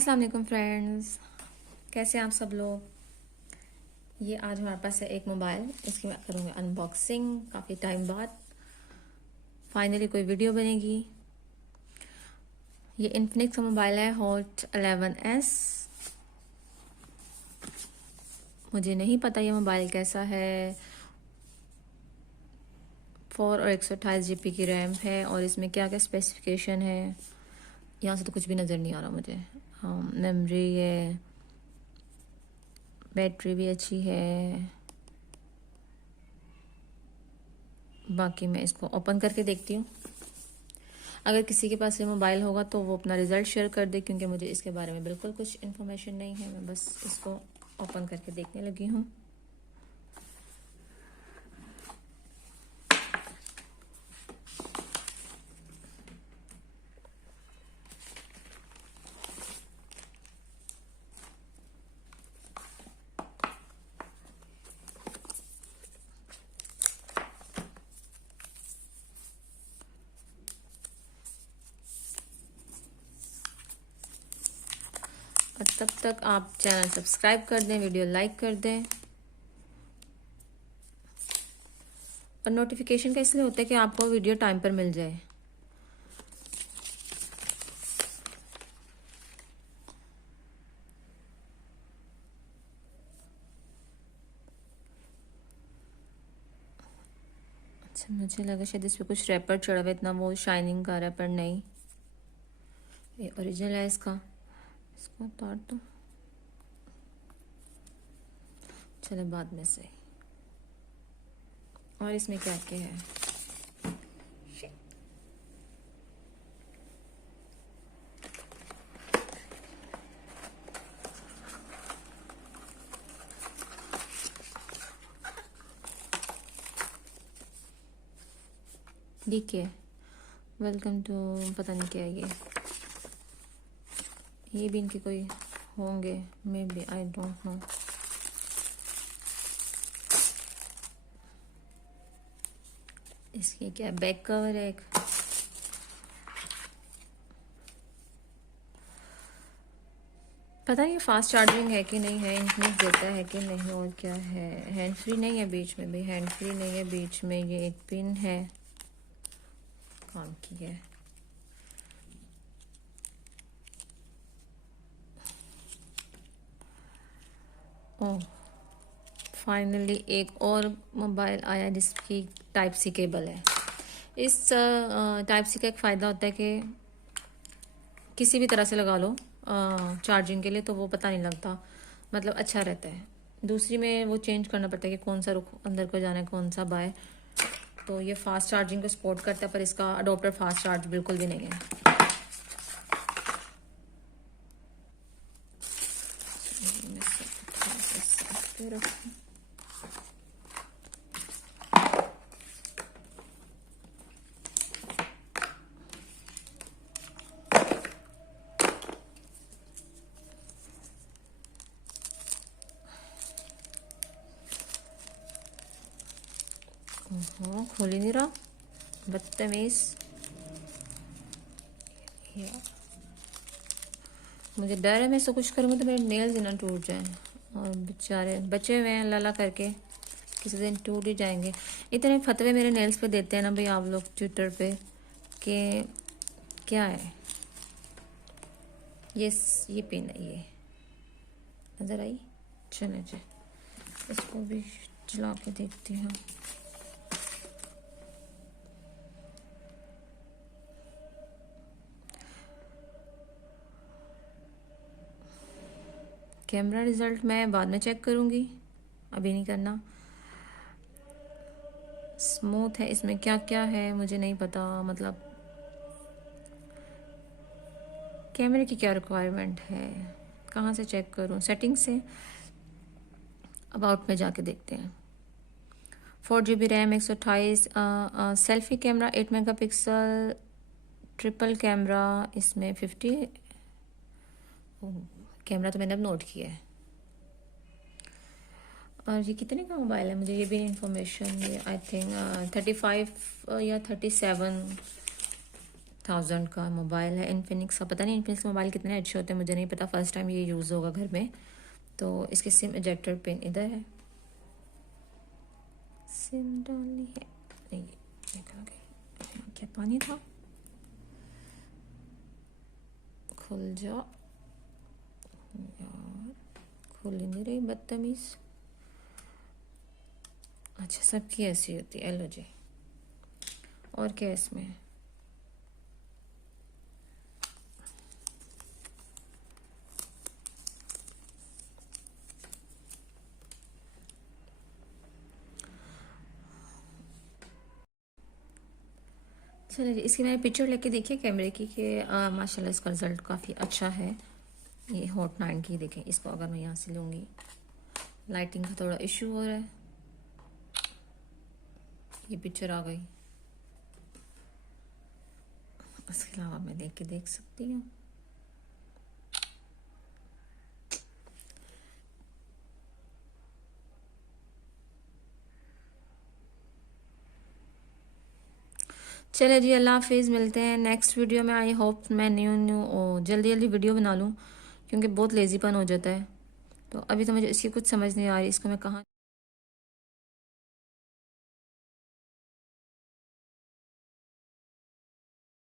अस्सलाम वालेकुम फ्रेंड्स, कैसे हैं आप सब लोग। ये आज हमारे पास है एक मोबाइल, इसकी मैं करूँगी अनबॉक्सिंग। काफ़ी टाइम बाद फाइनली कोई वीडियो बनेगी। ये इन्फिनिक्स का मोबाइल है हॉट 11S। मुझे नहीं पता ये मोबाइल कैसा है। 4 और 128 GB की रैम है और इसमें क्या क्या स्पेसिफिकेशन है यहाँ से तो कुछ भी नज़र नहीं आ रहा मुझे। मेमोरी है, बैटरी भी अच्छी है। बाकी मैं इसको ओपन करके देखती हूँ। अगर किसी के पास ये मोबाइल होगा तो वो अपना रिज़ल्ट शेयर कर दे, क्योंकि मुझे इसके बारे में बिल्कुल कुछ इन्फॉर्मेशन नहीं है। मैं बस इसको ओपन करके देखने लगी हूँ। और तब तक आप चैनल सब्सक्राइब कर दें, वीडियो लाइक कर दें। और नोटिफिकेशन का इसलिए होता है कि आपको वीडियो टाइम पर मिल जाए। अच्छा, मुझे लगा शायद इस पर कुछ रैपर चढ़ा हुआ है, इतना वो शाइनिंग कर रहा है, पर नहीं, ये ओरिजिनल है इसका। इसको उतार दो, चलो बाद में से। और इसमें क्या क्या है, देखिए। वेलकम टू, पता नहीं क्या है ये भी इनके कोई होंगे, may be, I don't know. इसकी क्या बैक कवर है एक। पता नहीं फास्ट चार्जिंग है कि नहीं है, इन्फिनिक्स देता है कि नहीं। और क्या है, हैंड फ्री नहीं है बीच में भी, हैंड फ्री नहीं है बीच में। ये एक पिन है, काम की है। ओह, फाइनली एक और मोबाइल आया जिसकी टाइप सी केबल है। इस टाइप सी का एक फ़ायदा होता है कि किसी भी तरह से लगा लो चार्जिंग के लिए, तो वो पता नहीं लगता, मतलब अच्छा रहता है। दूसरी में वो चेंज करना पड़ता है कि कौन सा रुख अंदर को जाना है, कौन सा बाय। तो ये फास्ट चार्जिंग को सपोर्ट करता है, पर इसका अडोप्टर फास्ट चार्ज बिल्कुल भी नहीं है। खोल ही नहीं रहा, बदतमीज। मुझे डर है मैं इसको कुछ करूँगी तो मेरे नेल्स ही ना टूट जाएं। और बेचारे बचे हुए हैं लला करके, किसी दिन टूट ही जाएंगे। इतने फतवे मेरे नेल्स पे देते हैं ना भाई आप लोग ट्विटर पे, कि क्या है। ये पिन है, ये नज़र आई। चले जी, इसको भी जला के देखती हूँ। कैमरा रिज़ल्ट मैं बाद में चेक करूँगी, अभी नहीं करना। स्मूथ है, इसमें क्या क्या है मुझे नहीं पता। मतलब कैमरे की क्या रिक्वायरमेंट है, कहाँ से चेक करूँ, सेटिंग से, अबाउट में जाके देखते हैं। 4 GB RAM, 128, selfie camera 8 megapixel, triple camera इसमें 50। कैमरा तो मैंने अब नोट किया है। और ये कितने का मोबाइल है मुझे ये भी इन्फॉर्मेशन, ये आई थिंक 35 या 37 1000 का मोबाइल है इन्फिनिक्स का। पता नहीं इन्फिनिक्स के मोबाइल कितने अच्छे होते हैं, मुझे नहीं पता, फर्स्ट टाइम ये यूज़ होगा घर में। तो इसके सिम इजेक्टर पिन इधर है, सिम डालनी है। नहीं निकल गई, क्या पानी था, खुल जा यार, खुल ही नहीं रही बदतमीज। अच्छा सबकी ऐसी होती है, लो जी। और क्या इसमें, चलिए जी, इसकी मैंने पिक्चर लेके देखी कैमरे की कि माशाल्लाह इसका रिज़ल्ट काफ़ी अच्छा है। ये हॉट 9 की देखें, इसको अगर मैं यहाँ से लूँगी, लाइटिंग का थोड़ा इशू हो रहा है। ये पिक्चर आ गई, इसके अलावा मैं देख सकती हूँ। चले जी, अल्लाह हाफिज़, मिलते हैं नेक्स्ट वीडियो में। आई होप मैं न्यू जल्दी जल्दी वीडियो बना लूँ, क्योंकि बहुत लेज़ीपन हो जाता है। तो अभी तो मुझे इसकी कुछ समझ नहीं आ रही, इसको मैं कहाँ